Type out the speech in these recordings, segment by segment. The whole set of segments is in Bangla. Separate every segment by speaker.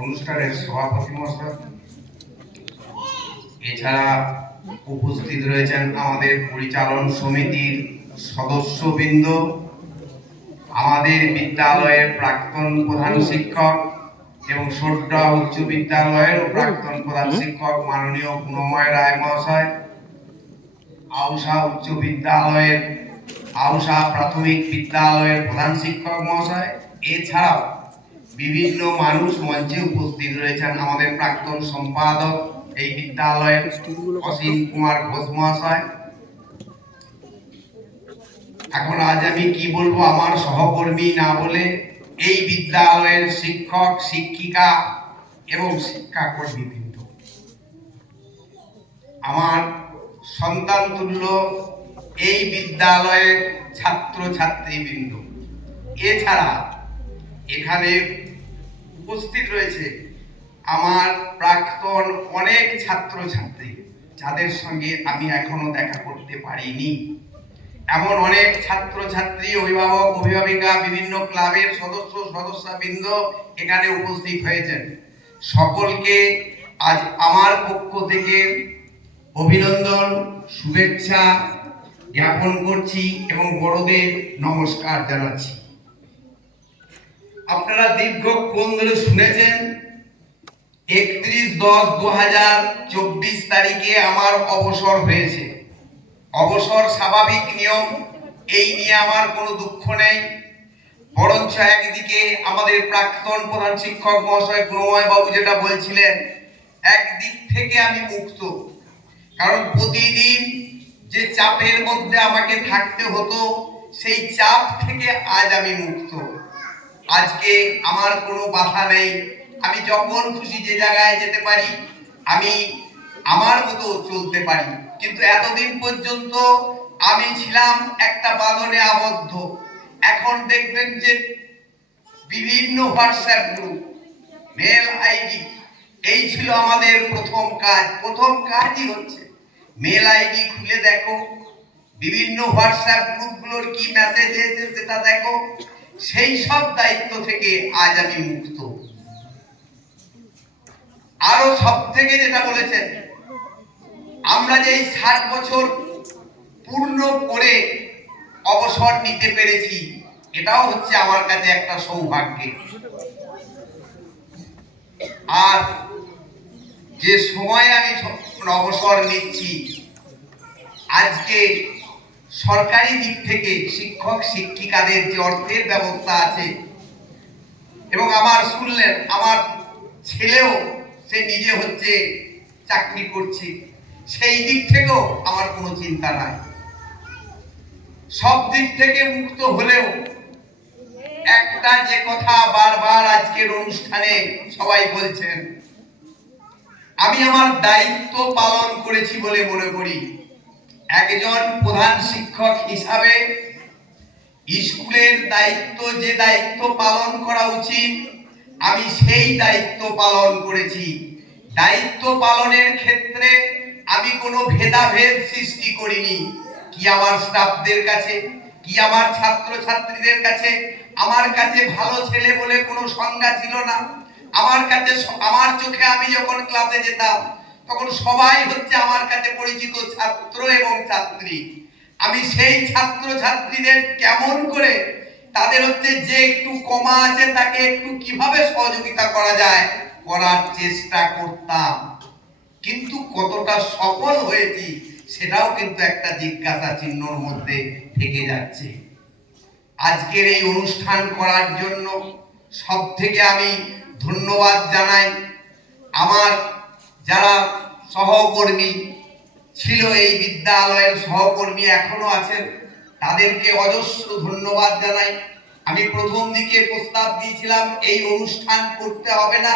Speaker 1: অনুষ্ঠানের সভাপতি মহাশয়। এছাড়া উপস্থিত রয়েছেন আমাদের পরিচালন সমিতির সদস্যবৃন্দ, আমাদের বিদ্যালয়ের প্রাক্তন প্রধান শিক্ষক এবং সোড্ডা উচ্চ বিদ্যালয়ের প্রাক্তন প্রধান শিক্ষক মাননীয় গুণময় রায় মহাশয়। আউসা উচ্চ বিদ্যালয়ের, আউসা প্রাথমিক বিদ্যালয়ের প্রধান শিক্ষক মহাশয়। এছাড়াও বিভিন্ন মানুষ মঞ্চে উপস্থিত রয়েছেন আমাদের প্রাক্তন সম্পাদক এই বিদ্যালয়ের অসীম কুমার ঘোষ মহাশয় এখন আজ আমি কি বলব আমার সহকর্মী না বলে এই বিদ্যালয়ের শিক্ষক শিক্ষিকা এবং শিক্ষাকর্মী বৃন্দ আমার সন্তান তুল্য এই বিদ্যালয়ের ছাত্র ছাত্রী বৃন্দ এছাড়া এখানে উপস্থিত রয়েছে আমার প্রাক্তন অনেক ছাত্র ছাত্রী যাদের সঙ্গে আমি এখনও দেখা করতে পারিনি। এমন অনেক ছাত্র ছাত্রী অভিভাবক, অভিভাবিকা, বিভিন্ন ক্লাবের সদস্য, সদস্যবৃন্দ এখানে উপস্থিত হয়েছেন। সকলকে আজ আমার পক্ষ থেকে অভিনন্দন, শুভেচ্ছা জ্ঞাপন করছি এবং বড়দের নমস্কার জানাচ্ছি। আপনারা দীর্ঘক্ষণ ধরে শুনেছেন? একত্রিশ দশ দু হাজার চব্বিশ তারিখে আমার অবসর হয়েছে। অবসর স্বাভাবিক নিয়ম, এই নিয়ে আমার কোনো দুঃখ নেই। বরঞ্চ একদিকে আমাদের প্রাক্তন প্রধান শিক্ষক মহাশয় গুণময় বাবু যেটা বলছিলেন, একদিক থেকে আমি মুক্ত। কারণ প্রতিদিন যে চাপের মধ্যে আমাকে থাকতে হতো, সেই চাপ থেকে আজ আমি মুক্ত। আজকে আমার কোনো বাধা নেই। আমি যখন খুশি যে জায়গায় যেতে পারি, আমি আমার মতো চলতে পারি। কিন্তু এতদিন পর্যন্ত আমি ছিলাম একটা বাঁধনে আবদ্ধ। এখন দেখবেন যে বিভিন্ন হোয়াটসঅ্যাপ গ্রুপ মেল আইডি এই ছিল আমাদের প্রথম কাজ। প্রথম কাজই হচ্ছে মেল আইডি খুলে দেখো। বিভিন্ন হোয়াটসঅ্যাপ গ্রুপগুলোর কি মেসেজ এসেছে সেটা দেখো। সেই সব দায়িত্ব থেকে আজ আমি মুক্ত। আরও সব থেকে যেটা বলেছেন, আমরা যে ষাট বছর পূর্ণ করে অবসর নিতে পেরেছি, এটাও হচ্ছে আমার কাছে একটা সৌভাগ্যের। আর যে সময় আমি অবসর নিচ্ছি, আজকে সরকারি দিক থেকে শিক্ষক, শিক্ষিকাদের যে অর্থের ব্যবস্থা আছে, এবং আমার শুনলেন, আমার ছেলেও সে নিজে হচ্ছে চাকরি করছে, সেই দিক থেকেও আমার কোনো চিন্তা নাই। সব দিক থেকে মুক্ত হলেও একটা যে কথা বারবার আজকের অনুষ্ঠানে সবাই বলছেন, আমি আমার দায়িত্ব পালন করেছি বলে মনে করি। একজন প্রধান শিক্ষক হিসাবে স্কুলের দায়িত্ব, যে দায়িত্ব পালন করা উচিত, আমি সেই দায়িত্ব পালন করেছি। দায়িত্ব পালনের ক্ষেত্রে আমি কোনো ভেদাভেদ সৃষ্টি করিনি। কি আমার স্টাফদের কাছে, কি আমার ছাত্র ছাত্রীদের কাছে, আমার কাছে ভালো ছেলে বলে কোনো সংজ্ঞা ছিল না? আমার কাছে আমার চোখে আমি যখন ক্লাসে যেতাম তখন সবাই হচ্ছে আমার কাছে পরিচিত ছাত্র এবং ছাত্রী। আমি সেই ছাত্র ছাত্রীদের কেমন করে তাদের হচ্ছে যে একটু কমা আছে তাকে একটু কীভাবে সহযোগিতা করা যায় করার চেষ্টা করতাম। কিন্তু কতটা সফল হয়েছি সেটাও কিন্তু একটা জিজ্ঞাসা চিহ্নর মধ্যে থেকে যাচ্ছে। আজকের এই অনুষ্ঠান করার জন্য সব থেকে আমি ধন্যবাদ জানাই। আমার যারা সহকর্মী ছিল এই বিদ্যালয়ের সহকর্মী এখনও আছেন, তাদেরকে অজস্র ধন্যবাদ জানাই। আমি প্রথম দিকে প্রস্তাব দিয়েছিলাম, এই অনুষ্ঠান করতে হবে না।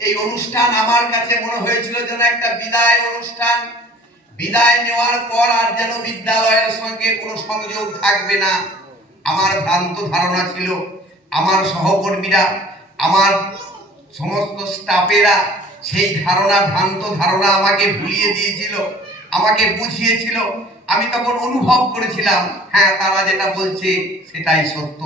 Speaker 1: এই অনুষ্ঠান আমার কাছে মনে হয়েছিল যেন একটা বিদায় অনুষ্ঠান। বিদায় নেওয়ার পর আর যেন বিদ্যালয়ের সঙ্গে কোনো সংযোগ থাকবে না। আমার ভ্রান্ত ধারণা ছিল, আমার সহকর্মীরা, আমার সমস্ত স্টাফেরা সেই ধারণা, ভ্রান্ত ধারণা আমাকে ভুলিয়ে দিয়েছিল, আমাকে বুঝিয়েছিল। আমি তখন অনুভব করেছিলাম হ্যাঁ তারা যেটা বলছে সেটাই সত্য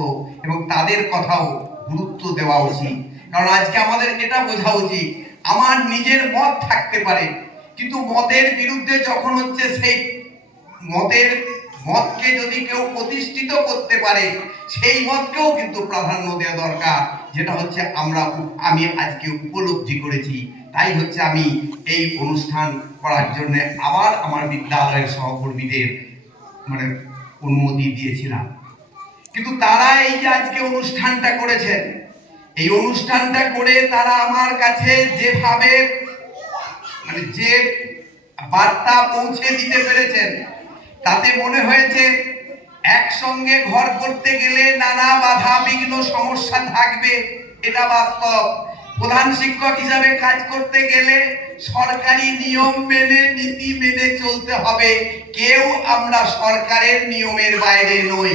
Speaker 1: এবং তাদের কথাও গুরুত্ব দেওয়া উচিত। কারণ আজকে আমাদের এটা বোঝা উচিত, আমার নিজের মত থাকতে পারে, কিন্তু মতের বিরুদ্ধে যখন হচ্ছে সেই মতের মতকে যদি কেউ প্রতিষ্ঠিত করতে পারে, সেই মতকেও কিন্তু প্রাধান্য দেওয়া দরকার, যেটা হচ্ছে আমরা, আমি আজকে উপলব্ধি করেছি। তাই হচ্ছে আমি এই অনুষ্ঠান করার জন্য আবার আমার বিদ্যালয়ের সহকর্মীদের মানে অনুমতি দিয়েছিলাম। কিন্তু তারা এই যে আজকে অনুষ্ঠানটা করেছেন, এই অনুষ্ঠানটা করে তারা আমার কাছে যেভাবে মানে যে বার্তা পৌঁছে দিতে পেরেছেন, তাতে মনে হয়েছে একসঙ্গে ঘর করতে গেলে নানা বাধা বিঘ্ন সমস্যা থাকবে, এটা বাস্তব। প্রধান শিক্ষক হিসাবে কাজ করতে গেলে সরকারি নিয়ম মেনে, নীতি মেনে চলতে হবে। কেউ আমরা সরকারের নিয়মের বাইরে নই।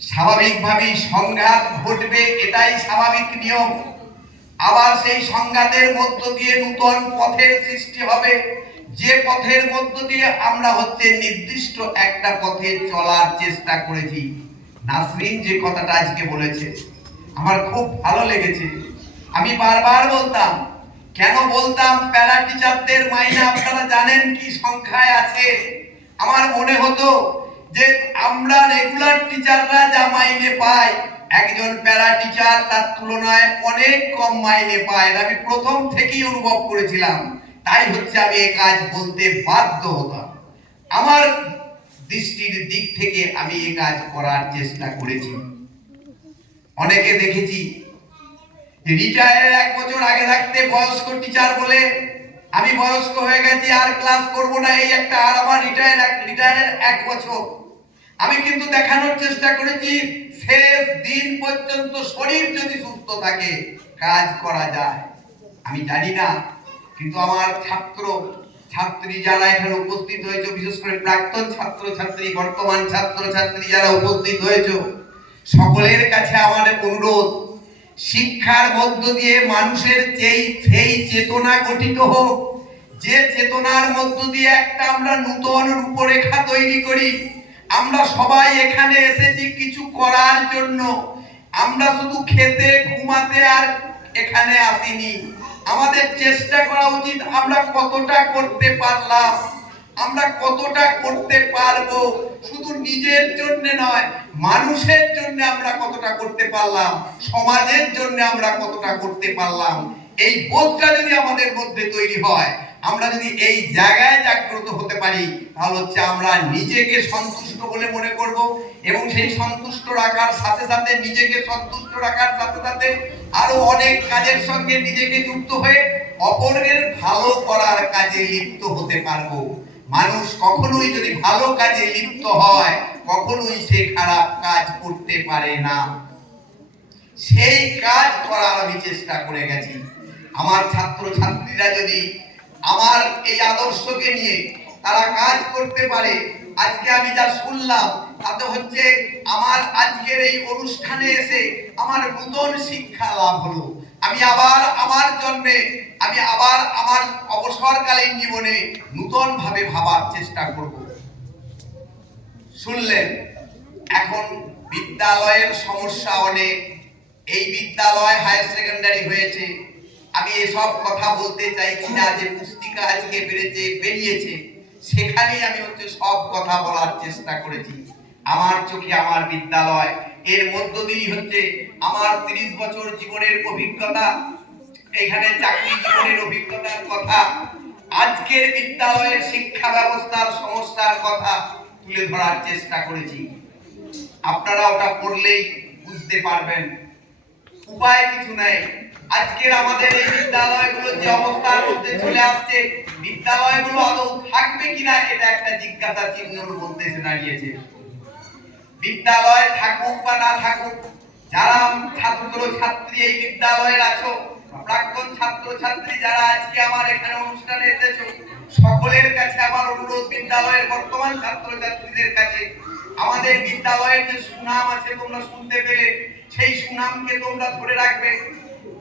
Speaker 1: স্বাভাবিকভাবেই সংঘাত ঘটবে, এটাই স্বাভাবিক নিয়ম। আবার সেই সংঘাতের মধ্য দিয়ে নূতন পথের সৃষ্টি হবে। যে পথের মধ্য দিয়ে আমরা হচ্ছে নির্দিষ্ট একটা পথে চলার চেষ্টা করেছি। নাসরিন যে কথাটা আজকে বলেছে, আমার খুব ভালো লেগেছে। আমি বারবার বলতাম, কেন বলতাম প্যারা টিচারদের মাইনে, আপনারা জানেন কি সংখ্যায় আছে? আমার মনে হতো যে আমরা রেগুলার টিচাররা যা মাইনে পাই, একজন প্যারা টিচার তার তুলনায় অনেক কম মাইনে পায় আমি প্রথম থেকেই অনুভব করেছিলাম, তাই হচ্ছে আমি এই কাজ বলতে বাধ্য হতাম। আমার দৃষ্টির দিক থেকে আমি এই কাজ করার চেষ্টা করেছি। অনেকে দেখেছি রিটায়ারের এক বছর আগে থাকতে বয়স্ক টিচার বলে, আমি বয়স্ক হয়ে গেছি, আর ক্লাস করব না। এই একটা আর আমার রিটায়ার রিটায়ারের এক বছর। আমি কিন্তু দেখানোর চেষ্টা করেছি, শেষ দিন পর্যন্ত শরীর যদি সুস্থ থাকে, কাজ করা যায়। আমি জানি না, কিন্তু আমার ছাত্র, ছাত্রী যারা এখানে উপস্থিত হয়েছে, বিশেষ করে প্রাক্তন ছাত্র ছাত্রী বর্তমান ছাত্র ছাত্রী যারা উপস্থিত হয়েছে, সকলের কাছে আমাদের অনুরোধ শিক্ষার মধ্য দিয়ে মানুষের যেই, সেই চেতনা গঠিত হোক, যে চেতনার মধ্য দিয়ে একটা আমরা নূতন রূপরেখা তৈরি করি, আমরা সবাই এখানে এসেছি কিছু করার জন্য। আমরা শুধু খেতে, ঘুমাতে আর এখানে আসিনি। আমাদের চেষ্টা করা উচিত আমরা কতটা করতে পারলাম, আমরা কতটা করতে পারব। শুধু নিজের জন্য নয়, মানুষের জন্য আমরা কতটা করতে পারলাম, সমাজের জন্য আমরা কতটা করতে পারলাম। এই বোধটা যদি আমাদের মধ্যে তৈরি হয়, আমরা যদি এই জায়গায় জাগ্রত হতে পারি, তাহলে হচ্ছে আমরা নিজেকে সন্তুষ্ট বলে মনে করব এবং সেই সন্তুষ্ট রাখার সাথে সাথে নিজেকে সন্তুষ্ট রাখার সাথে সাথে আরও অনেক কাজের সঙ্গে নিজেকে যুক্ত হয়ে অপরের ভালো করার কাজে লিপ্ত হতে পারব। মানুষ কখনোই যদি ভালো কাজে লিপ্ত হয়, কখনোই সে খারাপ কাজ করতে পারে না। সেই কাজ করার আমি চেষ্টা করে গেছি। আমার ছাত্র ছাত্রীরা যদি আমার এই আদর্শকে নিয়ে তারা কাজ করতে পারে, আজকে আমি যা শুনলাম, তাতে হচ্ছে আমার আজকের এই অনুষ্ঠানে এসে আমার নতুন শিক্ষা লাভ হলো। আমি আবার আমার জন্মে, আমি আবার আমার অবসরকালীন জীবনে নতুন ভাবে ভাবার চেষ্টা করব। শুনলেন, এখন বিদ্যালয়ের সমস্যা অনেক। এই বিদ্যালয় হায়ার সেকেন্ডারি হয়েছে। আমি এসব কথা বলতে চাইছি না যে পুস্তিকা আজকে বেড়েছে, বেরিয়েছে, সেখানেই আমি হচ্ছে সব কথা বলার চেষ্টা করেছি। আমার চোখে আমার বিদ্যালয়। এর মধ্য দিয়েই হচ্ছে আমার তিরিশ বছর জীবনের অভিজ্ঞতা। এখানে চাকরি জীবনের অভিজ্ঞতার কথা। আজকের বিদ্যালয়ের শিক্ষা ব্যবস্থার সমস্যার কথা তুলে ধরার চেষ্টা করেছি। আপনারা ওটা পড়লেই বুঝতে পারবেন। উপায় কিছু নাই। আজকের আমাদের এই বিদ্যালয়গুলো যে অবস্থার মধ্যে চলে আসছে, বিদ্যালয়গুলো আদৌ থাকবে কিনা, এটা একটা জিজ্ঞাসা চিহ্নর মধ্যে এসে দাঁড়িয়েছে। বিদ্যালয় থাকুক বা না থাকুক, যারা ছাত্র ছাত্রী এই বিদ্যালয়ের আছো প্রাক্তন ছাত্র ছাত্রী যারা আজকে আমার এখানে অনুষ্ঠানে এসেছ, সকলের কাছে আমার অনুরোধ, বিদ্যালয়ের বর্তমান ছাত্র ছাত্রীদের কাছে। আমাদের বিদ্যালয়ের যে সুনাম আছে তোমরা শুনতে পেলে, সেই সুনামকে তোমরা ধরে রাখবে।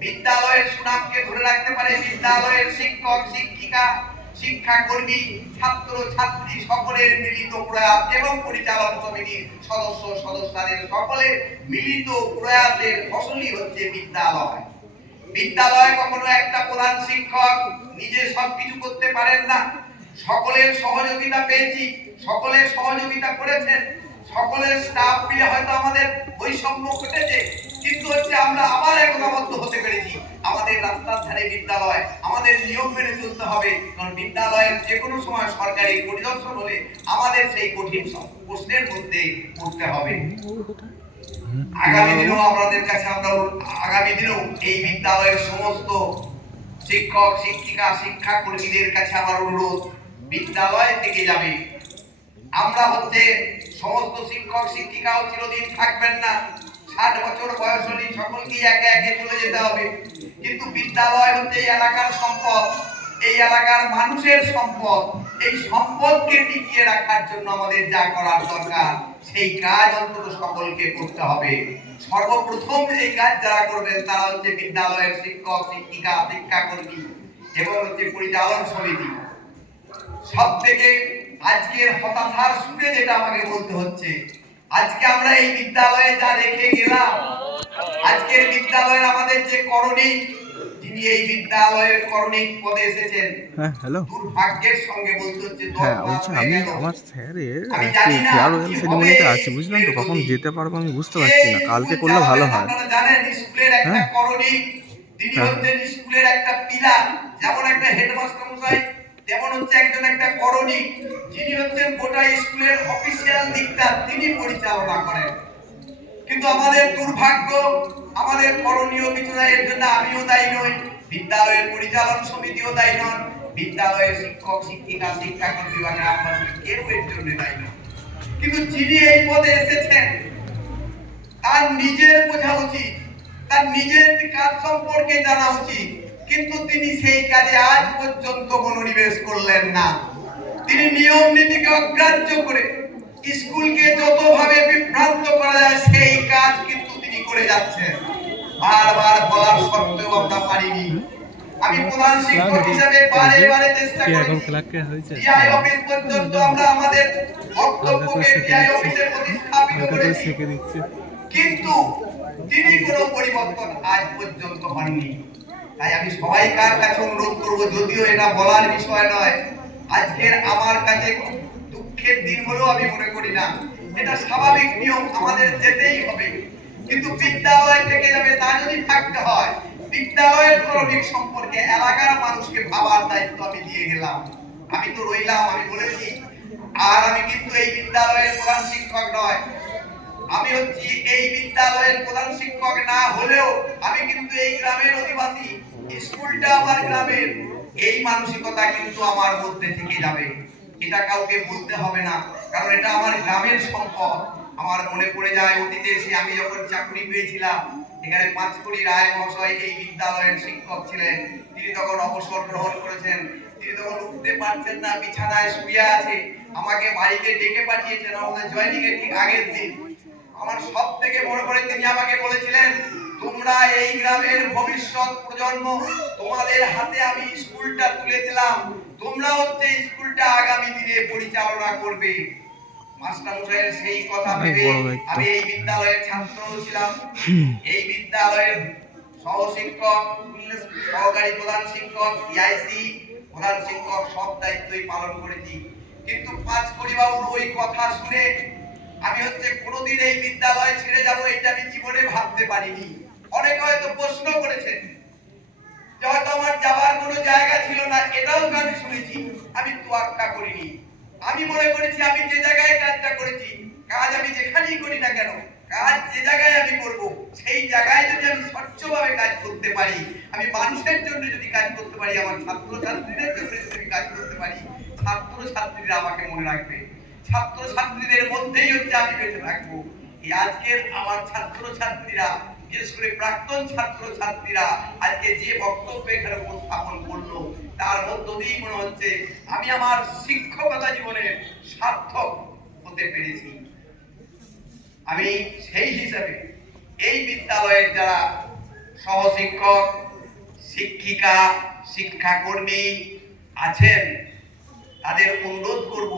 Speaker 1: বিদ্যালয়ের সুনামকে ধরে রাখতে পারে বিদ্যালয়ের শিক্ষক, শিক্ষিকা শিক্ষাকর্মী, ছাত্র, ছাত্রী সকলের মিলিত প্রয়াস এবং পরিচালন সমিতির সদস্য, সদস্যদের সকলের মিলিত প্রয়াসের ফসলই হচ্ছে বিদ্যালয়। বিদ্যালয়ে কখনো একটা প্রধান শিক্ষক নিজে সবকিছু করতে পারেন না। সকলের সহযোগিতা পেয়েছি, সকলের সহযোগিতা করেছেন, সকলের স্টাফ মিলে হয়তো আমাদের বৈষম্য ঘটেছে, কিন্তু হচ্ছে আমরা আবার একতাবদ্ধ হতে পেরেছি। আমাদের রাস্তার ধারে বিদ্যালয়, আমাদের নিয়ম মেনে চলতে হবে, কারণ বিদ্যালয়ের যে কোনো সময় সরকারি পরিদর্শন হলে আমাদের সেই কঠিন প্রশ্নের মধ্যে পড়তে হবে। আগামী দিনেও আমাদের কাছে আমরা আগামী দিনেও এই বিদ্যালয়ের সমস্ত শিক্ষক, শিক্ষিকা শিক্ষা কর্মীদের কাছে আমার অনুরোধ, বিদ্যালয় থেকে যাবে। আমরা হচ্ছে সমস্ত শিক্ষক, শিক্ষিকাও চিরদিন থাকবেন না। ষাট বছর বয়স হলেই সকলকে একে একে চলে যেতে হবে। কিন্তু বিদ্যালয় হচ্ছে এই এলাকার সম্পদ, এই এলাকার মানুষের সম্পদ। এই সম্পদকে টিকিয়ে রাখার জন্য আমাদের যা করার দরকার, সেই কাজ অন্তত সকলকে করতে হবে। সর্বপ্রথম এই কাজ যারা করবেন তারা হচ্ছে বিদ্যালয়ের শিক্ষক, শিক্ষিকা, শিক্ষাকর্মী এবং হচ্ছে পরিচালন সমিতি। সব থেকে আজকের হতাশার শুনে যেটা আমাকে বলতে হচ্ছে আজকে আমরা এই বিদ্যালয়ে যা রেখে গেলাম আজকের বিদ্যালয়ের আমাদের যে করণিক যিনি এই বিদ্যালয়ের করণিক পদে এসেছেন
Speaker 2: হ্যাঁ হ্যালো
Speaker 1: দুর্ভাগ্যের সঙ্গে বলতে হচ্ছে
Speaker 2: হ্যাঁ বলছি আমি আমার স্যারের
Speaker 1: আমি
Speaker 2: একটু
Speaker 1: জানি না কি
Speaker 2: সেরিমনিতে আছি বুঝলেন তো কখন যেতে পারব আমি বুঝতে পারছি না কালকে করলে ভালো হয়
Speaker 1: আপনারা জানেন স্কুলের একটা
Speaker 2: হ্যাঁ।
Speaker 1: করণিক তিনি
Speaker 2: হ্যাঁ।
Speaker 1: হচ্ছেন স্কুলের একটা পিলার যেমন একটা হেডমাস্টার মশাই তেমন হচ্ছে একজন একটা করণিক যিনি হচ্ছেন গোটা স্কুলের অফিসিয়াল দিকটা তিনি পরিচালনা করেন। কিন্তু আমাদের দুর্ভাগ্য, আমাদের করণীয় কিছু এর জন্য আমিও দায়ী নই, বিদ্যালয়ের পরিচালন সমিতিও দায়ী নন, বিদ্যালয়ের শিক্ষক, শিক্ষিকা, শিক্ষাকর্মী বা গ্রামবাসী কেউ এর জন্য দায়ী নয় কিন্তু যিনি এই পদে এসেছেন, তার নিজের বোঝা উচিত, তার নিজের কাজ সম্পর্কে জানা উচিত। কিন্তু তিনি সেই কাজে আজ পর্যন্ত মনোনিবেশ করলেন না। তিনি নিয়ম নীতিকে অগ্রাহ্য করে স্কুলকে যতভাবে বিভ্রান্ত করা যায় সেই কাজ কিন্তু তিনি করে যাচ্ছেন। বারবার বলার সত্ত্বেও আমরা পারিনি। আমি প্রধান শিক্ষক হিসেবে বারে বারে চেষ্টা করেছি ডিআই অফিস পর্যন্ত আমরা আমাদের বক্তব্যকে ডিআই অফিসে প্রতিস্থাপিত করেছি। কিন্তু তিনি কোনো পরিবর্তন আজ পর্যন্ত হননি। তাই আমি সবাইকার কাছে অনুরোধ করব, যদিও এটা বলার বিষয় নয়, আজকের আমার কাছে দুঃখের দিন হলেও আমি মনে করি না। এটা স্বাভাবিক নিয়ম, আমাদের যেতেই হবে। কিন্তু বিদ্যালয় থেকে যাবে তা যদি থাকতে হয়, বিদ্যালয়ের করণিক সম্পর্কে এলাকার মানুষকে ভাবার দায়িত্ব আমি দিয়ে গেলাম। আমি তো রইলাম, আমি বলেছি। আর আমি কিন্তু এই বিদ্যালয়ের প্রধান শিক্ষক নয় আমি হচ্ছি এই বিদ্যালয়ের প্রধান শিক্ষক, না হলেও আমি কিন্তু এই গ্রামের অধিবাসী। স্কুলটা আমার গ্রামের। এই মানসিকতা কিন্তু আমার মধ্যে থেকে যাবে। এটা কাউকে বলতে হবে না, কারণ এটা আমার গ্রামের সম্পদ। আমার মনে পড়ে যায় অতীতে এসে আমি যখন চাকরি পেয়েছিলাম, এখানে পাঁচকুড়ি রায় মহাশয় এই বিদ্যালয়ের শিক্ষক ছিলেন। তিনি তখন অবসর গ্রহণ করেছেন। তিনি তখন উঠতে পারছেন না, বিছানায় শুয়ে আছে। আমাকে বাড়িতে ডেকে পাঠিয়েছেন আমাদের জয়নিং এর ঠিক আগের দিন। আমার সব থেকে বড় করে তিনি আমাকে বলেছিলেন তোমরা এই গ্রামের ভবিষ্যৎ প্রজন্ম তোমাদের হাতে আমি স্কুলটা তুলে দিলাম। তোমরা হচ্ছে স্কুলটা আগামী দিনে পরিচালনা করবে। মাস্টার মশাইয়ের সেই কথা ভেবে আমি এই বিদ্যালয়ের ছাত্র ছিলাম। এই বিদ্যালয়ের সহশিক্ষক সহকারী প্রধান শিক্ষক ইআইসি প্রধান শিক্ষক সব দায়িত্বই পালন করেছি। কিন্তু পাঁচ বাবুর ওই কথা শুনে আমি হচ্ছে কোনোদিন এই বিদ্যালয় ছেড়ে যাব এটা আমি জীবনে ভাবতে পারিনি। অনেকে হয়তো প্রশ্ন করেছে যে হয়তো আমার যাবার কোনো জায়গা ছিল না, এটাও আমি শুনেছি, আমি তোয়াক্কা করিনি। আমি মনে করেছি, আমি যে জায়গায় কাজটা করেছি, কাজ আমি যেখানেই করি না কেন, কাজ যে জায়গায় আমি করব, সেই জায়গায় যদি আমি স্বচ্ছভাবে কাজ করতে পারি, আমি মানুষের জন্য যদি কাজ করতে পারি, আমার ছাত্র ছাত্রীদের জন্য যদি কাজ করতে পারি ছাত্র ছাত্রীরা আমাকে মনে রাখবে। ছাত্র ছাত্রীদের মধ্যেই আমি বেঁচে থাকব আজকের আমার ছাত্র ছাত্রীরা বিশেষ করে প্রাক্তন ছাত্র ছাত্রীরা আজকে যে বক্তব্য এখানে উপস্থাপন করল, তার মধ্য দিয়েই মনে হচ্ছে আমি আমার শিক্ষকতা জীবনে সার্থক হতে পেরেছি। আমি সেই হিসাবে এই বিদ্যালয়ের যারা সহশিক্ষক, শিক্ষিকা, শিক্ষাকর্মী আছেন, তাদের অনুরোধ করব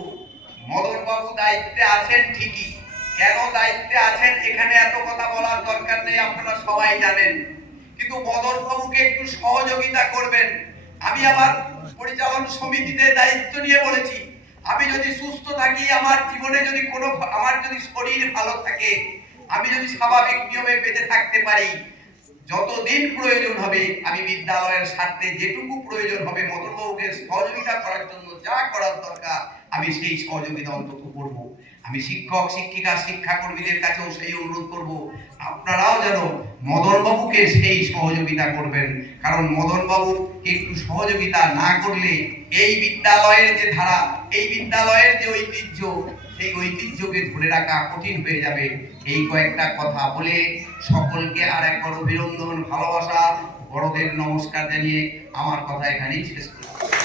Speaker 1: মদন বাবু দায়িত্বে আছেন ঠিকই। কেন দায়িত্বে আছেন এখানে এত কথা বলার দরকার নেই, আপনারা সবাই জানেন। কিন্তু মদন বাবুকে একটু সহযোগিতা করবেন। আমি আমার পরিচালন সমিতিতে দায়িত্ব নিয়ে বলেছি, আমি যদি সুস্থ থাকি, আমার জীবনে যদি কোনো আমার যদি শরীর ভালো থাকে, আমি যদি স্বাভাবিক নিয়মে বেঁচে থাকতে পারি, যতদিন প্রয়োজন হবে, আমি বিদ্যালয়ের স্বার্থে যেটুকু প্রয়োজন হবে, মদনবাবুকে সহযোগিতা করার জন্য যা করার দরকার আমি সেই সহযোগিতা অন্তত করব আমি শিক্ষক, শিক্ষিকা, শিক্ষাকর্মীদের কাছেও সেই অনুরোধ করব, আপনারাও যেন মদনবাবুকে সেই সহযোগিতা করবেন। কারণ মদনবাবু একটু সহযোগিতা না করলে এই বিদ্যালয়ের যে ধারা, এই বিদ্যালয়ের যে ঐতিহ্য, সেই ঐতিহ্যকে ধরে রাখা কঠিন হয়ে যাবে। এই কয়েকটা কথা বলে সকলকে আর একবার অভিনন্দন, ভালোবাসা, বড়দের নমস্কার জানিয়ে আমার কথা এখানেই শেষ করলাম